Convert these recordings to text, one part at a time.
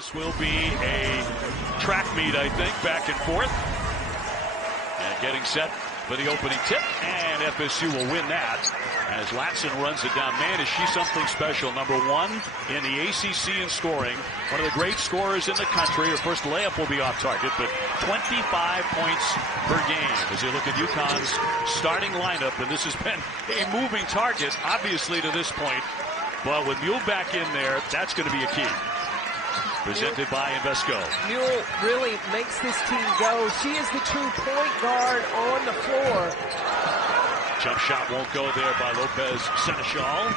This will be a track meet, I think, back and forth. And getting set for the opening tip, and FSU will win that as Latson runs it down. Man, is she something special. Number one in the ACC in scoring. One of the great scorers in the country. Her first layup will be off target, but 25 points per game. As you look at UConn's starting lineup, and this has been a moving target, obviously, to this point. But with Mule back in there, that's going to be a key. Presented by Invesco. Mule really makes this team go. She is the true point guard on the floor. Jump shot won't go there by Lopez Senechal.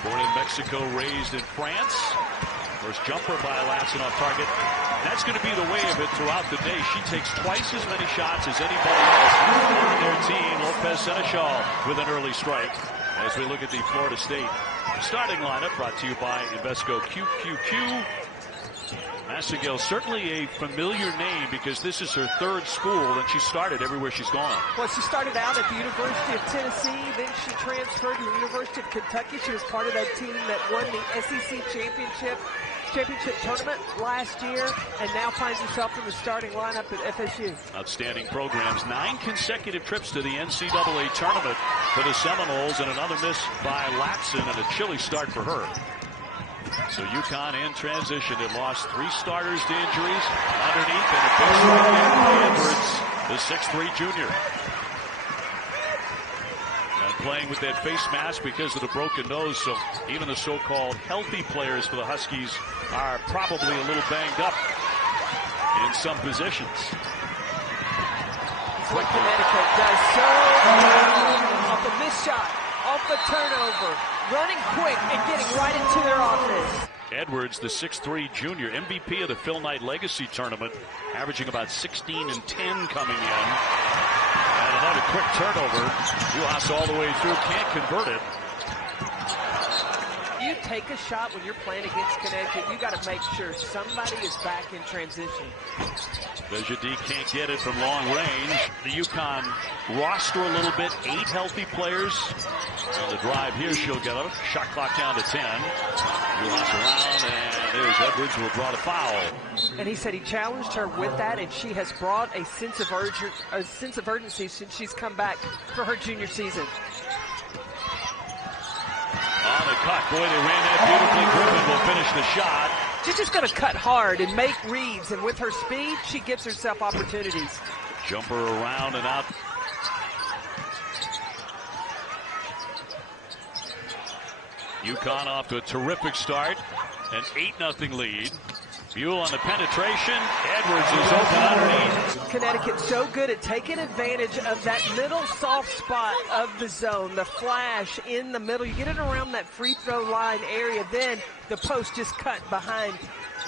Born in Mexico, raised in France. First jumper by Latson off target. That's going to be the way of it throughout the day. She takes twice as many shots as anybody else on their team. Lopez Senechal with an early strike. As we look at the Florida State starting lineup, brought to you by Invesco QQQ. Massagill, certainly a familiar name because this is her third school and she started everywhere she's gone. Well, she started out at the University of Tennessee, then she transferred to the University of Kentucky. She was part of that team that won the SEC championship tournament last year, and now finds herself in the starting lineup at FSU. Outstanding programs. 9 consecutive trips to the NCAA tournament for the Seminoles, and another miss by Latson, and a chilly start for her. So UConn in transition. It lost 3 starters to injuries underneath, and a big strike in by Edwards, the 6'3" junior. And playing with that face mask because of the broken nose, so even the so-called healthy players for the Huskies are probably a little banged up in some positions. That's what Connecticut does so well. Off the missed shot, off the turnover, running quick and getting right into their offense. Edwards, the 6'3" junior, MVP of the Phil Knight Legacy Tournament, averaging about 16 and 10 coming in. And another quick turnover. UAS all the way through, can't convert it. You take a shot when you're playing against Connecticut, you got to make sure somebody is back in transition. Bejadi can't get it from long range. The UConn roster a little bit, 8 healthy players. On the drive here, she'll get a shot clock down to 10. UAS around, and there's Edwards who will draw the foul. And he said he challenged her with that, and she has brought a sense of urgency since she's come back for her junior season. On the cut, boy, they ran that beautifully. Griffin will finish the shot. She's just going to cut hard and make reads, and with her speed, she gives herself opportunities. Jumper around and out. UConn off to a terrific start, an 8-0 lead. Buell on the penetration. Edwards is open underneath. Connecticut so good at taking advantage of that middle soft spot of the zone. The flash in the middle. You get it around that free throw line area. Then the post just cut behind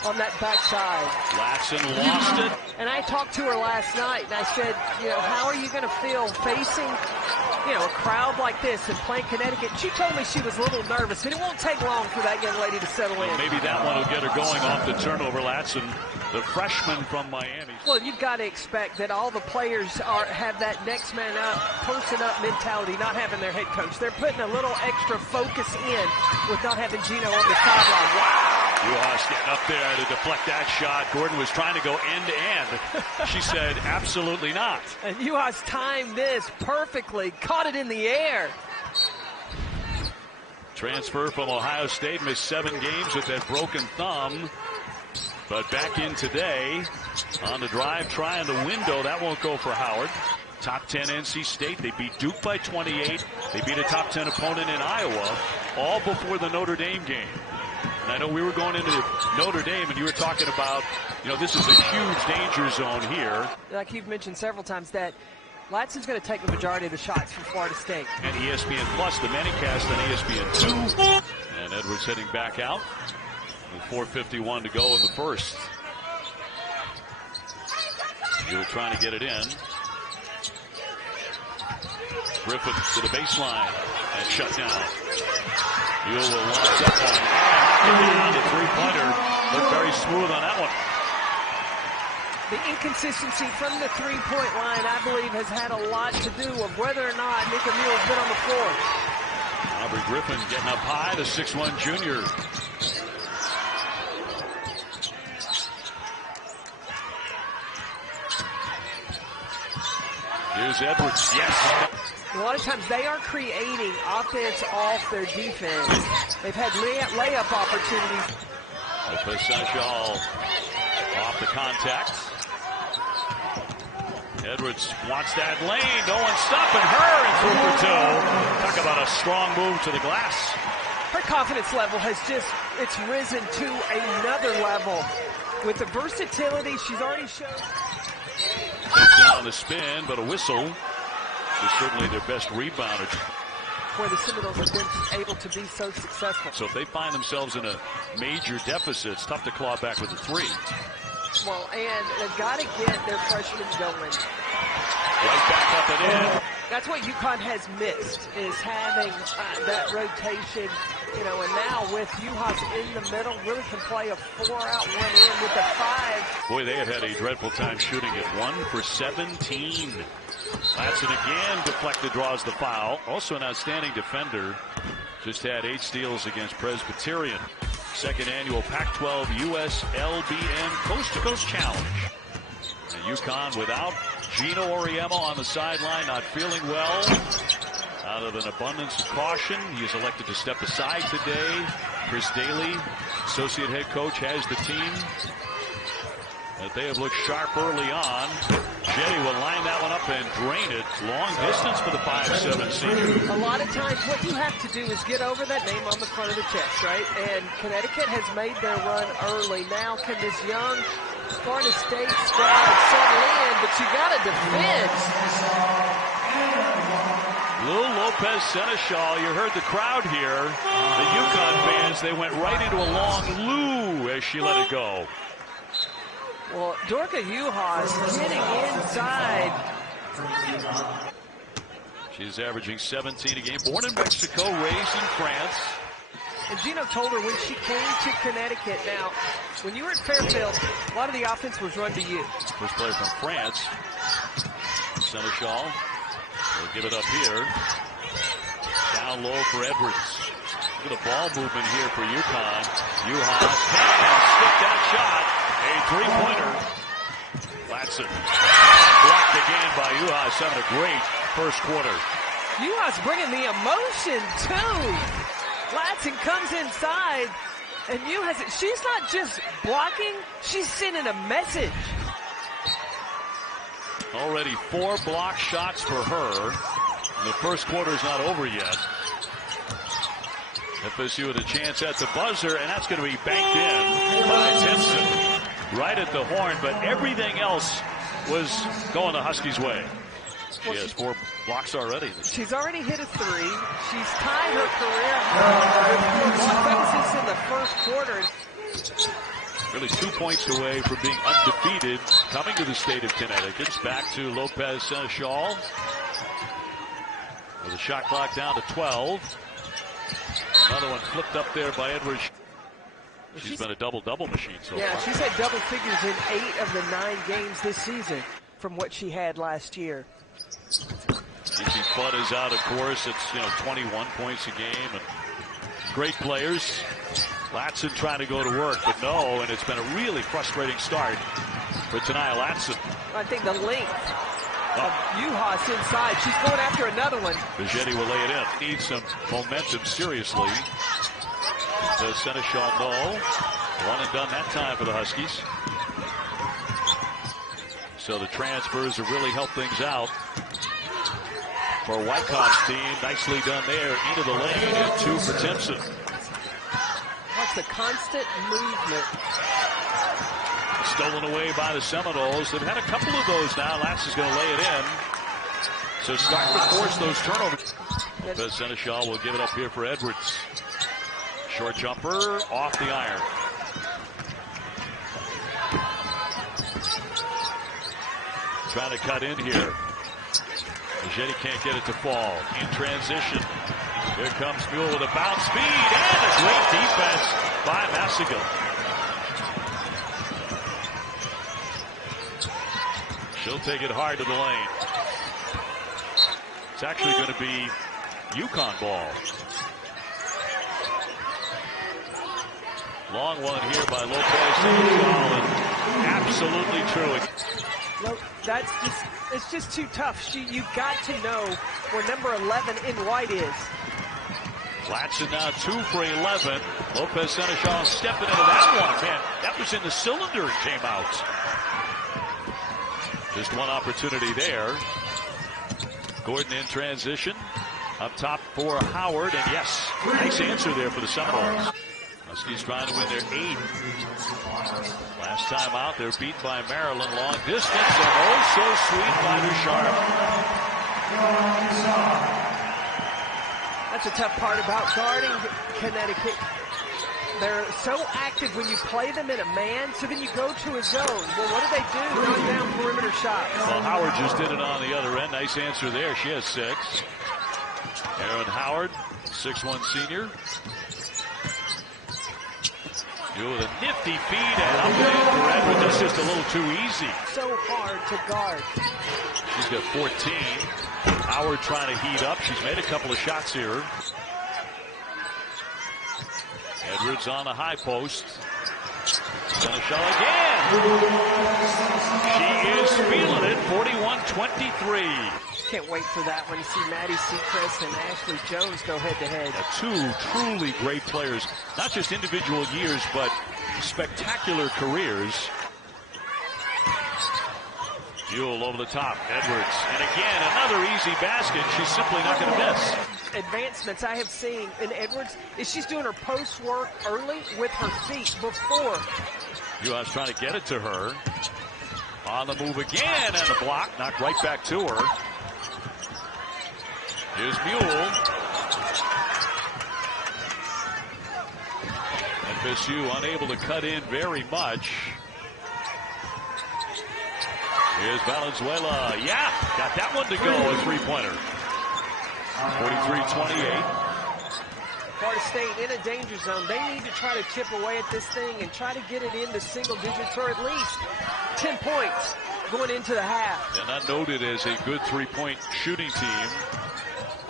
on that backside. Latson lost it. And I talked to her last night, and I said, how are you going to feel facing, a crowd like this and playing Connecticut? She told me she was a little nervous, and it won't take long for that young lady to settle in. Maybe that one will get her going off the turnover. Latson, the freshman from Miami. Well, you've got to expect that all the players have that next man up, person up mentality, not having their head coach. They're putting a little extra focus in with not having Geno on the sideline. Wow! UAS getting up there to deflect that shot. Gordon was trying to go end to end. She said, absolutely not. And UAS timed this perfectly, caught it in the air. Transfer from Ohio State, missed 7 games with that broken thumb. But back in today, on the drive, trying the window. That won't go for Howard. Top 10 NC State. They beat Duke by 28. They beat a top 10 opponent in Iowa, all before the Notre Dame game. And I know we were going into Notre Dame, and you were talking about, this is a huge danger zone here. Like you've mentioned several times, that Latson's going to take the majority of the shots from Florida State. And ESPN Plus, the Manicast on ESPN2. And Edwards heading back out with 4:51 to go in the first. You're trying to get it in. Griffin to the baseline and shut down. Buell will launch that one. And the three-pointer looked very smooth on that one. The inconsistency from the three-point line, I believe, has had a lot to do with whether or not Nika Mule's been on the floor. Aubrey Griffin getting up high, the 6'1" junior. is Edwards. Yes. A lot of times they are creating offense off their defense. They've had layup opportunities. Lopez Senechal off the contact. Edwards wants that lane. No one stopping her. And through for two. Talk about a strong move to the glass. Her confidence level has it's risen to another level. With the versatility she's already shown. Down the spin, but a whistle. She's certainly their best rebounder. Where the Seminoles have been able to be so successful. So if they find themselves in a major deficit, it's tough to claw back with a three. Well, and they've got to get their freshmen going. Right back up and in. That's what UConn has missed, is having that rotation, you know, and now with UHAS in the middle, really can play a 4-out, 1-in with a 5. Boy, they have had a dreadful time shooting it. 1 for 17. Latson again deflected, draws the foul. Also an outstanding defender. Just had 8 steals against Presbyterian. Second annual Pac-12 USLBN Coast-to-Coast Challenge. And UConn without Geno Auriemma on the sideline, not feeling well. Out of an abundance of caution, he is elected to step aside today. Chris Dailey, associate head coach, has the team. That they have looked sharp early on. Jetty will line that one up and drain it. Long distance for the 5'7" senior. A lot of times what you have to do is get over that name on the front of the chest, right? And Connecticut has made their run early. Now can this young Florida State squad settle in, but you got to defend. Lou Lopez Senechal, you heard the crowd here. The UConn fans, they went right into a long Lou as she let it go. Well, Dorka UHAS getting inside. She's averaging 17 a game. Born in Mexico, raised in France. And Geno told her when she came to Connecticut, now, when you were at Fairfield, a lot of the offense was run to you. First player from France. Senechal will give it up here. Down low for Edwards. Look at the ball movement here for UConn. UHAS can stick that shot. A three-pointer. Latson. Blocked again by UHAS, having a great first quarter. UHAS bringing the emotion, too. Latson comes inside, and UHAS, she's not just blocking, she's sending a message. Already 4 block shots for her. The first quarter is not over yet. FSU with a chance at the buzzer, and that's going to be banked in by Timpson. Right at the horn, but everything else was going the Huskies' way. She has 4 blocks already. She's already hit a 3. She's tied her career with 4 blocks. That was in the first quarter. Really 2 points away from being undefeated, coming to the state of Connecticut. Back to Lopez Senechal. With the shot clock down to 12. Another one flipped up there by Edwards. She's been a double-double machine so far. She's had double figures in 8 of the 9 games this season from what she had last year. Easy Flood is out, of course. It's 21 points a game. And great players. Latson trying to go to work, but no. And it's been a really frustrating start for Tania Latson. I think the length of UHAS inside. She's going after another one. Bigetti will lay it in. Needs some momentum seriously. Does Senechal no. One and done that time for the Huskies. So the transfers have really helped things out for Wycott's team. Nicely done there. Into the lane and 2 for Timpson. Watch the constant movement. Stolen away by the Seminoles. They've had a couple of those now. Latson's going to lay it in. So start to force those turnovers. Lopez Senechal will give it up here for Edwards. Short jumper off the iron. Trying to cut in here. Bigetti can't get it to fall. In transition. Here comes Mule with a bounce speed and a great defense by Massigal. She'll take it hard to the lane. It's actually going to be UConn ball. Long one here by Lopez Senechal, and absolutely true. Well, it's just too tough. You've got to know where number 11 in white is. Latson now 2 for 11. Lopez Senechal stepping into that one. Man, that was in the cylinder and came out. Just one opportunity there. Gordon in transition. Up top for Howard. And yes, nice answer there for the Seminoles. Huskies trying to win their 8th. Last time out, they're beaten by Maryland. Long distance and oh so sweet by Ducharme. That's a tough part about guarding Connecticut. They're so active when you play them in a man, so then you go to a zone. Well, what do? Knock down perimeter shots. Well, Howard just did it on the other end. Nice answer there. She has 6. Erin Howard, 6'1" senior. With a nifty feed and up and in for Edwards. That's just a little too easy. So hard to guard. She's got 14. Howard trying to heat up. She's made a couple of shots here. Edwards on the high post. Senechal again. She is feeling it. 41-23. Can't wait for that one. You see Maddie Seacrest and Ashley Jones go head-to-head. Two truly great players. Not just individual years, but spectacular careers. Buell over the top. Edwards. And again, another easy basket. She's simply not going to miss. Advancements I have seen in Edwards is she's doing her post work early with her feet before. UConn's trying to get it to her. On the move again, and the block knocked right back to her. Here's Buell. FSU unable to cut in very much. Here's Valenzuela. Yeah, got that one to go, a three-pointer. 43-28. Florida State in a danger zone. They need to try to chip away at this thing and try to get it into single digits or at least 10 points going into the half. And not noted as a good three-point shooting team.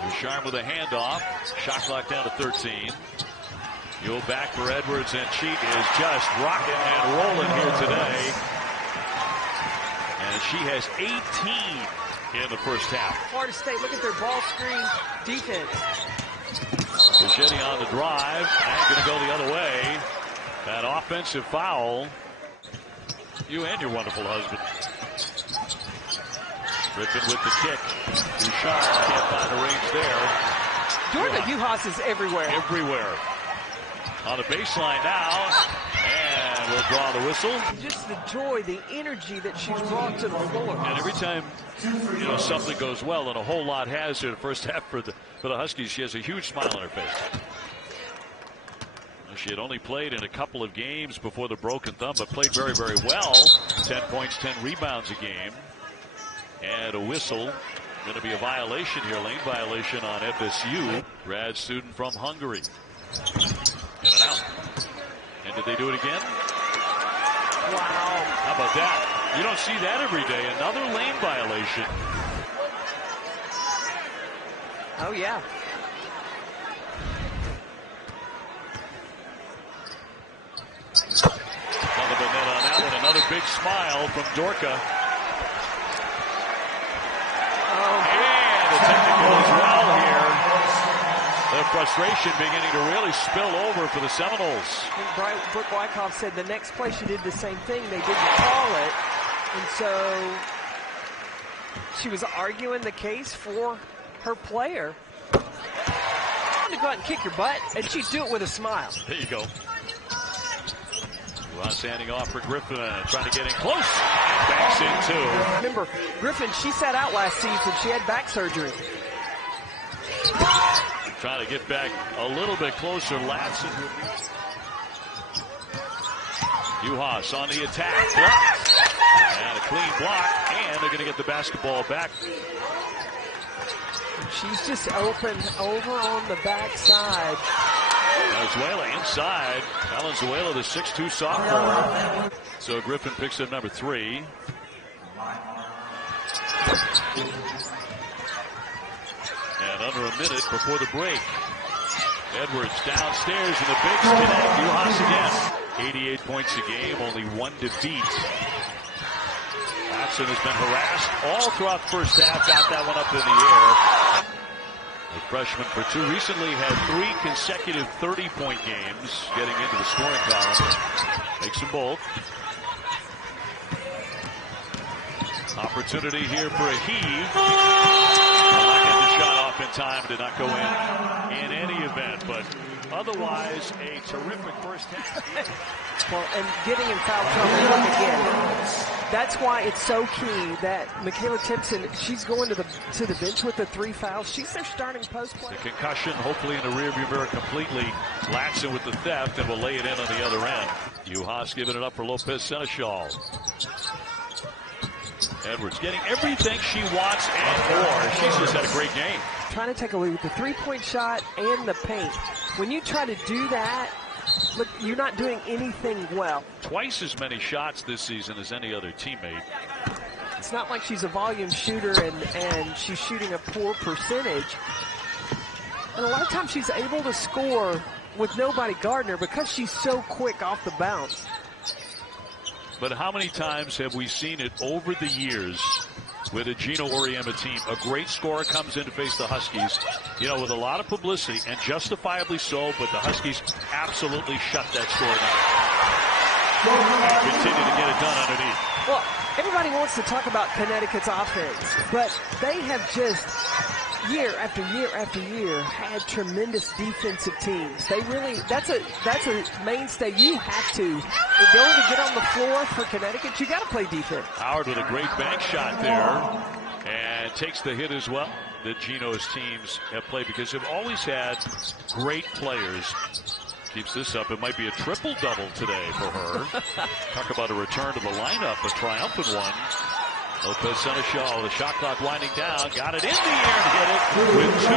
Ducharme with a handoff. Shot clock down to 13. You'll back for Edwards, and she is just rocking and rolling here today. And she has 18 in the first half. Florida State, look at their ball screen defense. Bichetti on the drive, and going to go the other way. That offensive foul. You and your wonderful husband. Griffin with the kick. Ducharme can't find a range there. Jordan Uhas is everywhere. Everywhere. On the baseline now, and we'll draw the whistle. Just the joy, the energy that she's brought to the floor. And every time, something goes well, and a whole lot has in the first half for the Huskies, she has a huge smile on her face. She had only played in a couple of games before the broken thumb, but played very, very well. 10 points, 10 rebounds a game. And a whistle. Going to be a violation here, lane violation on FSU. Grad student from Hungary. In and out. And did they do it again? Wow. How about that? You don't see that every day. Another lane violation. Oh, yeah. Another net on that one. Another big smile from Dorka. And the technical as well here. The frustration beginning to really spill over for the Seminoles. I think Brooke Wyckoff said the next play she did the same thing. They didn't call it. And so she was arguing the case for her player. To go out and kick your butt, and she'd do it with a smile. There you go. Standing off for Griffin, trying to get in close. And backs in too. Remember, Griffin, she sat out last season. She had back surgery. Trying to get back a little bit closer. Latson. Uhas on the attack. Blocked. And a clean block. And they're going to get the basketball back. She's just open over on the backside. Valenzuela inside. Valenzuela, the 6'2" sophomore. So Griffin picks up number 3. And under a minute before the break. Edwards downstairs and the bigs connect. Uhas again. 88 points a game, only 1 defeat Latson has been harassed all throughout the first half. Got that one up in the air. The freshman for 2 recently had 3 consecutive 30-point games, getting into the scoring column. Makes them both. Opportunity here for a heave. Not get the shot off in time. Did not go in any event, but otherwise a terrific first half. Well, and getting in foul trouble again. That's why it's so key that Michaela Timpson, she's going to the bench with the 3 fouls. She's their starting post player. The concussion, hopefully in the rearview mirror completely. Latson with the theft, and will lay it in on the other end. Uhas giving it up for Lopez Senechal. Edwards getting everything she wants and more. She's just had a great game. Trying to take away with the 3-point shot and the paint. When you try to do that, look, you're not doing anything well. Twice as many shots this season as any other teammate. It's not like she's a volume shooter and she's shooting a poor percentage. And a lot of times she's able to score with nobody guarding her because she's so quick off the bounce. But how many times have we seen it over the years with a Geno Auriemma team? A great scorer comes in to face the Huskies, you know, with a lot of publicity, and justifiably so, but the Huskies absolutely shut that score down. And continue to get it done underneath. Well, everybody wants to talk about Connecticut's offense, but they have just year after year after year had tremendous defensive teams. They really, that's a mainstay. You have to, in order to get on the floor for Connecticut, you got to play defense. Howard with a great bank shot there, and takes the hit as well that Geno's teams have played, because they've always had great players. Keeps this up. It might be a triple-double today for her. Talk about a return to the lineup, a triumphant one. Lopez Senechal, the shot clock winding down, got it in the air and hit it with 2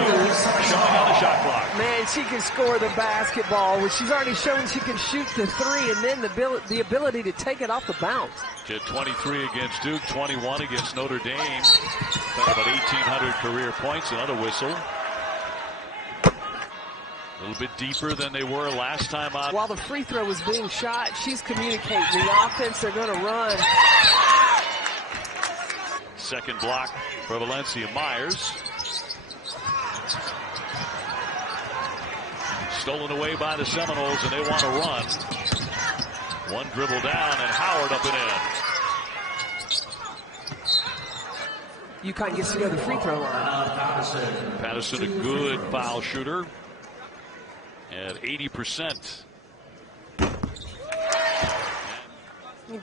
showing on the shot clock. Man, she can score the basketball. She's already shown she can shoot the 3, and then the ability to take it off the bounce. She had 23 against Duke, 21 against Notre Dame. Talking about 1,800 career points. Another whistle. A little bit deeper than they were last time out. While the free throw was being shot, she's communicating the offense they're going to run. Second block for Valencia Myers. Stolen away by the Seminoles, and they want to run. One dribble down, and Howard up and in. UConn gets to go to the free throw line. Patterson, a good foul shooter at 80%.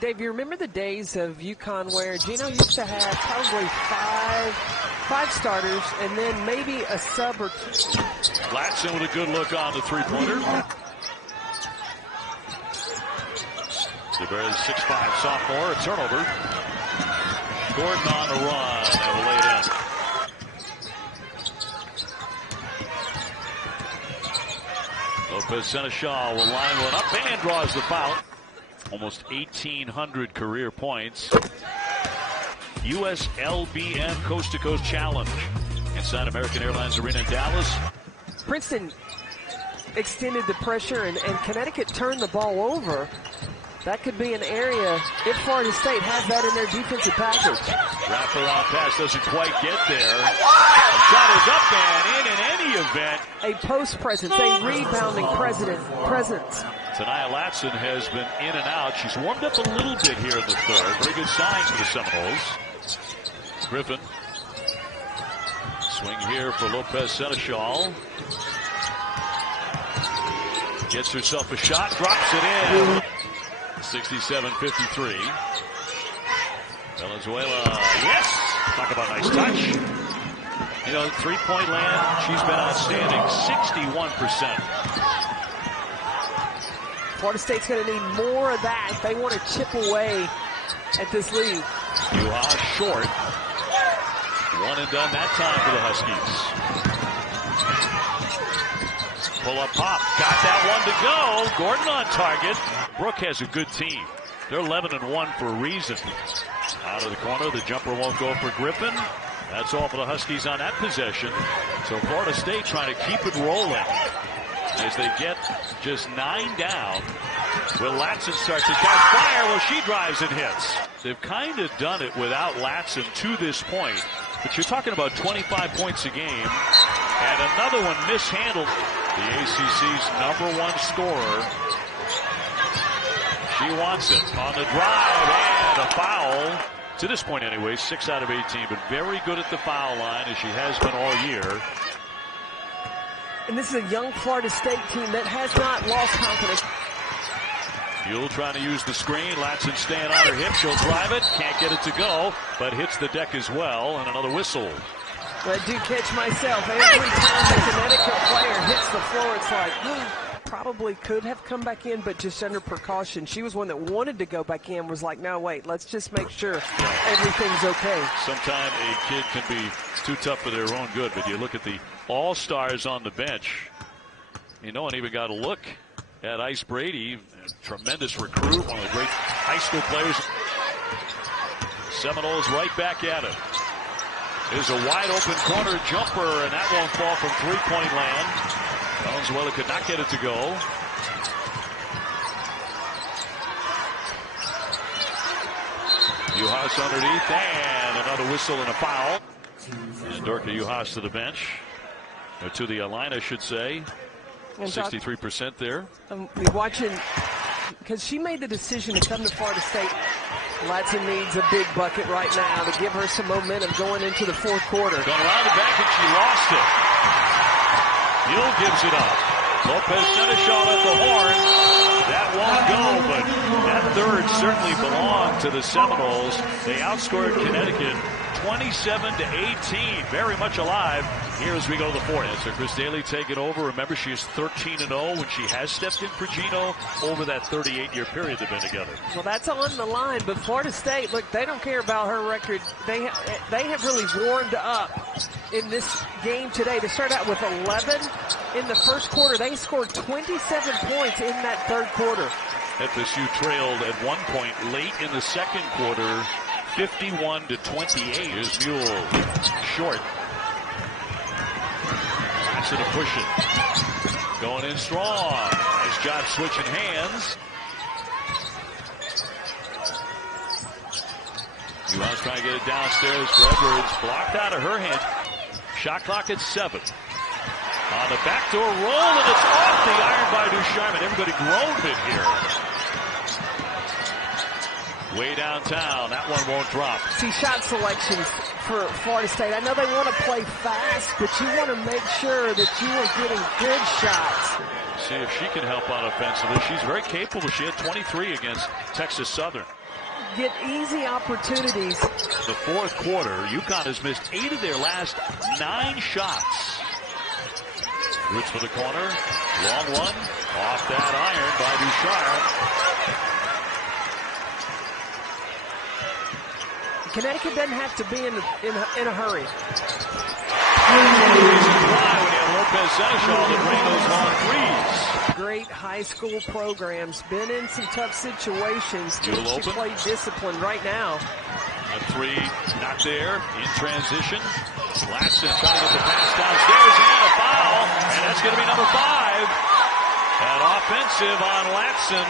Dave, you remember the days of UConn where Geno used to have probably five starters and then maybe a sub or 2. Latson with a good look on the three-pointer. DeBerez, 6'5" sophomore, a turnover. Gordon on the run, and will lay it in. Lopez Senechal will line one up and draws the foul. Almost 1,800 career points. USLBM Coast to Coast Challenge inside American Airlines Arena in Dallas. Princeton extended the pressure and Connecticut turned the ball over. That could be an area if Florida State has that in their defensive package. Wraparound pass doesn't quite get there. The shot is up and in any event. A post presence, a rebounding presence. Tania Latson has been in and out. She's warmed up a little bit here in the third. Very good sign for the Seminoles. Griffin. Swing here for Lopez Senechal. Gets herself a shot, drops it in. 67-53. Venezuela, yes! Talk about nice touch. You know, three-point land, she's been outstanding. 61%. Florida State's going to need more of that if they want to chip away at this lead. Uhas short. One and done that time for the Huskies. Pull up pop. Got that one to go. Gordon on target. Brooke has a good team. They're 11-1 for a reason. Out of the corner, the jumper won't go for Griffin. That's all for the Huskies on that possession. So Florida State trying to keep it rolling as they get just 9 down. Will Latson start to catch fire? Well, she drives and hits. They've kind of done it without Latson to this point. But you're talking about 25 points a game. And another one mishandled. The ACC's #1 scorer. She wants it on the drive and a foul. To this point anyway, 6 out of 18, but very good at the foul line as she has been all year. And this is a young Florida State team that has not lost confidence. Buell trying to use the screen. Latson staying on her hip. She'll drive it. Can't get it to go, but hits the deck as well. And another whistle. Well, I do catch myself. Every time the Connecticut player hits the floor, it's like, probably could have come back in, but just under precaution. She was one that wanted to go back in, was like, no, wait, let's just make sure everything's okay. Sometimes a kid can be too tough for their own good, but you look at the all-stars on the bench. No one even got a look at Ice Brady. Tremendous recruit, one of the great high school players. Seminoles right back at it. There's a wide open corner jumper, and that won't fall from three-point land. Valenzuela could not get it to go. Uhas underneath, and another whistle and a foul. And Dorka Uhas to the bench. Or to the line, I should say. 63% there. You're watching, because she made the decision to come to Florida State. Latson needs a big bucket right now to give her some momentum going into the fourth quarter. Going around the back, and she lost it. Buell gives it up. Lopez Senechal at the horn. That won't go, but that third certainly belonged to the Seminoles. They outscored Connecticut 27-18. Very much alive here as we go to the fourth. So Chris Dailey taking over. Remember, she is 13-0 when she has stepped in for Geno over that 38-year period they've been together. Well, that's on the line, but Florida State, look, they don't care about her record. They have really warmed up in this game today. To start out with 11 in the first quarter, they scored 27 points in that third quarter. FSU trailed at one point late in the second quarter, 51-28. Here's Mule, short. Latson to push it. Going in strong. Nice job switching hands. Uhas trying to get it downstairs for Edwards. Blocked out of her hand. Shot clock at 7. On the backdoor roll, and it's off the iron by Ducharme. Everybody groaned it here. Way downtown, that one won't drop. See, shot selections for Florida State. I know they want to play fast, but you want to make sure that you are getting good shots. See if she can help out offensively. She's very capable. She had 23 against Texas Southern. Get easy opportunities. The fourth quarter, UConn has missed 8 of their last 9 shots. Roots for the corner. Long one. Off that iron by Ducharme. Connecticut doesn't have to be in a hurry. Lopez Senechal to bring those long threes. Great high school programs. Been in some tough situations. She played discipline right now. A three, not there. In transition. Latson trying to get the pass downstairs and a foul. And that's going to be number 5. And offensive on Latson.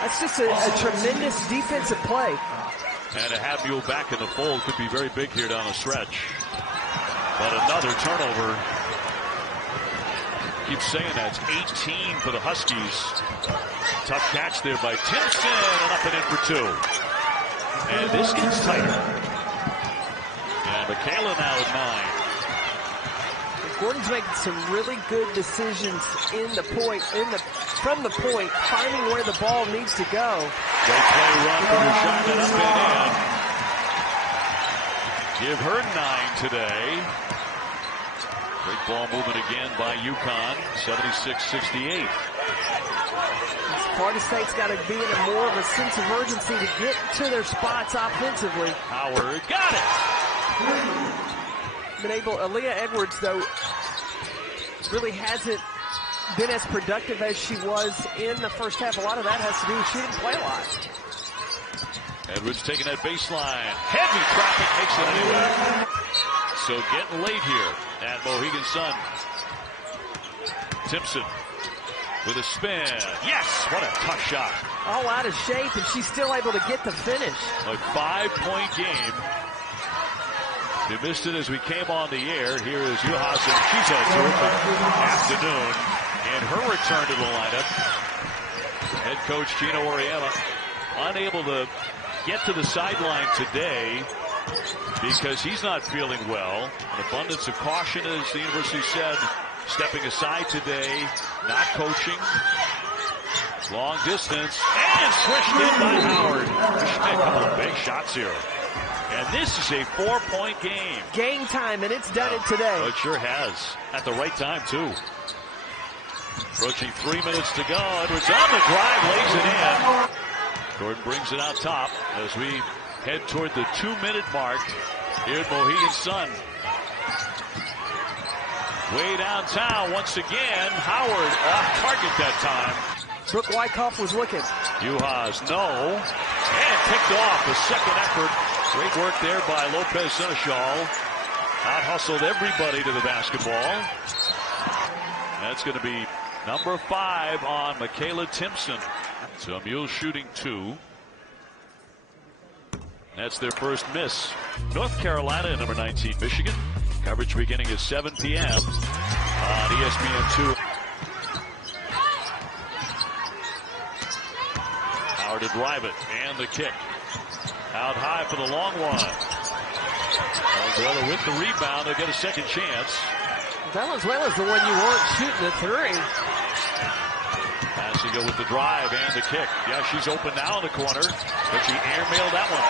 That's just a tremendous defensive play. And to have Buell back in the fold could be very big here down the stretch. But another turnover. Keep saying that. It's 18 for the Huskies. Tough catch there by Timpson, and up and in for 2. And this gets tighter. And Michaela now at 9. Gordon's making some really good decisions from the point, finding where the ball needs to go. Great play run for Ducharme up and in. Give her 9 today. Great ball movement again by UConn, 76-68. Florida State's got to be in more of a sense of urgency to get to their spots offensively. Howard got it. Aaliyah Edwards, though, really hasn't been as productive as she was in the first half. A lot of that has to do with she didn't play a lot. Edwards taking that baseline. Heavy traffic makes it anyway. So getting late here at Mohegan Sun. Timpson with a spin. Yes, what a tough shot. All out of shape, and she's still able to get the finish. A 5-point game. You missed it as we came on the air. Here is Juhas, and she's had a terrific afternoon in her return to the lineup. Head coach Geno Auriemma unable to get to the sideline today because he's not feeling well. An abundance of caution, as the university said, stepping aside today, not coaching. Long distance, and switched in by Howard. She's made a couple of big shots here. And this is a 4-point game. Game time, and it's done it today. Oh, it sure has. At the right time, too. Approaching 3 minutes to go. Edwards on the drive, lays it in. Gordon brings it out top as we head toward the 2-minute mark here at Mohegan Sun. Way downtown once again. Howard off target that time. Brooke Wyckoff was looking. Juhas, no. And picked off. A second effort. Great work there by Lopez Senechal. Out-hustled everybody to the basketball. That's going to be number 5 on Michaela Timpson. So Mules shooting 2. That's their first miss. North Carolina, number 19, Michigan. Coverage beginning at 7 p.m. on ESPN2. Howard to drive it, and the kick. Out high for the long one. Valenzuela with the rebound. They'll get a second chance. Valenzuela's the one you want shooting the 3. Passing with the drive and the kick. Yeah, she's open now in the corner, but she airmailed that one.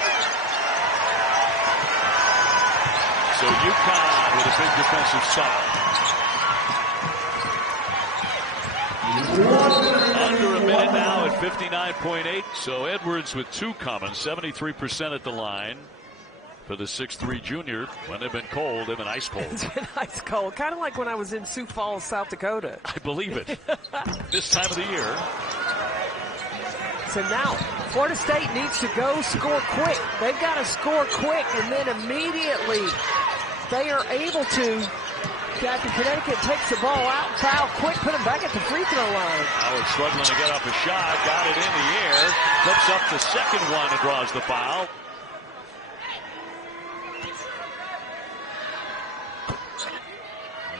So UConn with a big defensive stop. Under a minute now at 59.8. So Edwards with 2 coming, 73% at the line for the 6'3" junior. When they've been cold, they've been ice cold. It's been ice cold. Kind of like when I was in Sioux Falls, South Dakota. I believe it. This time of the year. So now, Florida State needs to go score quick. They've got to score quick, and then immediately they are able to. After Connecticut takes the ball out, foul quick, put him back at the free throw line. Howard struggling to get up a shot, got it in the air, flips up the second one and draws the foul.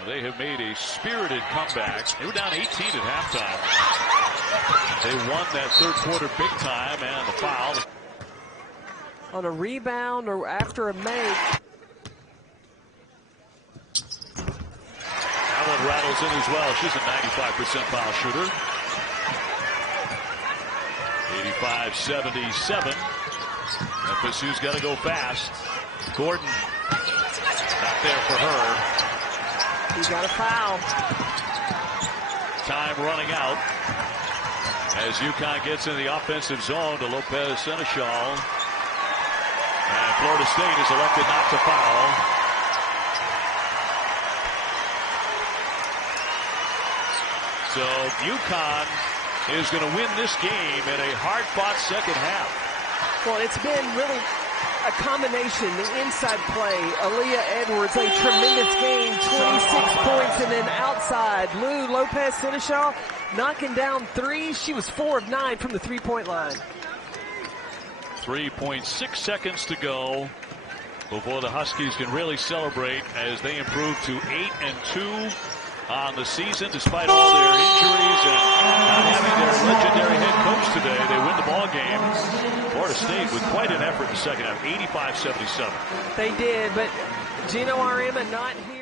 They have made a spirited comeback. They were down 18 at halftime. They won that third quarter big time, and the foul. On a rebound or after a make. Howard rattles in as well. She's a 95% foul shooter. 85-77. FSU's got to go fast. Gordon, not there for her. He got a foul. Time running out as UConn gets in the offensive zone to Lopez Senechal. And Florida State is elected not to foul. So UConn is going to win this game in a hard-fought second half. Well, it's been really a combination, the inside play. Aaliyah Edwards, a tremendous game, 26 points, and then outside, Lou Lopez Senechal knocking down 3. She was 4 of 9 from the 3-point line. 3.6 seconds to go before the Huskies can really celebrate as they improve to 8-2 on the season, despite all their injuries and not having their legendary head coach today. They win the ball game. Florida State with quite an effort in the second half, 85-77. They did, but Geno Auriemma not here.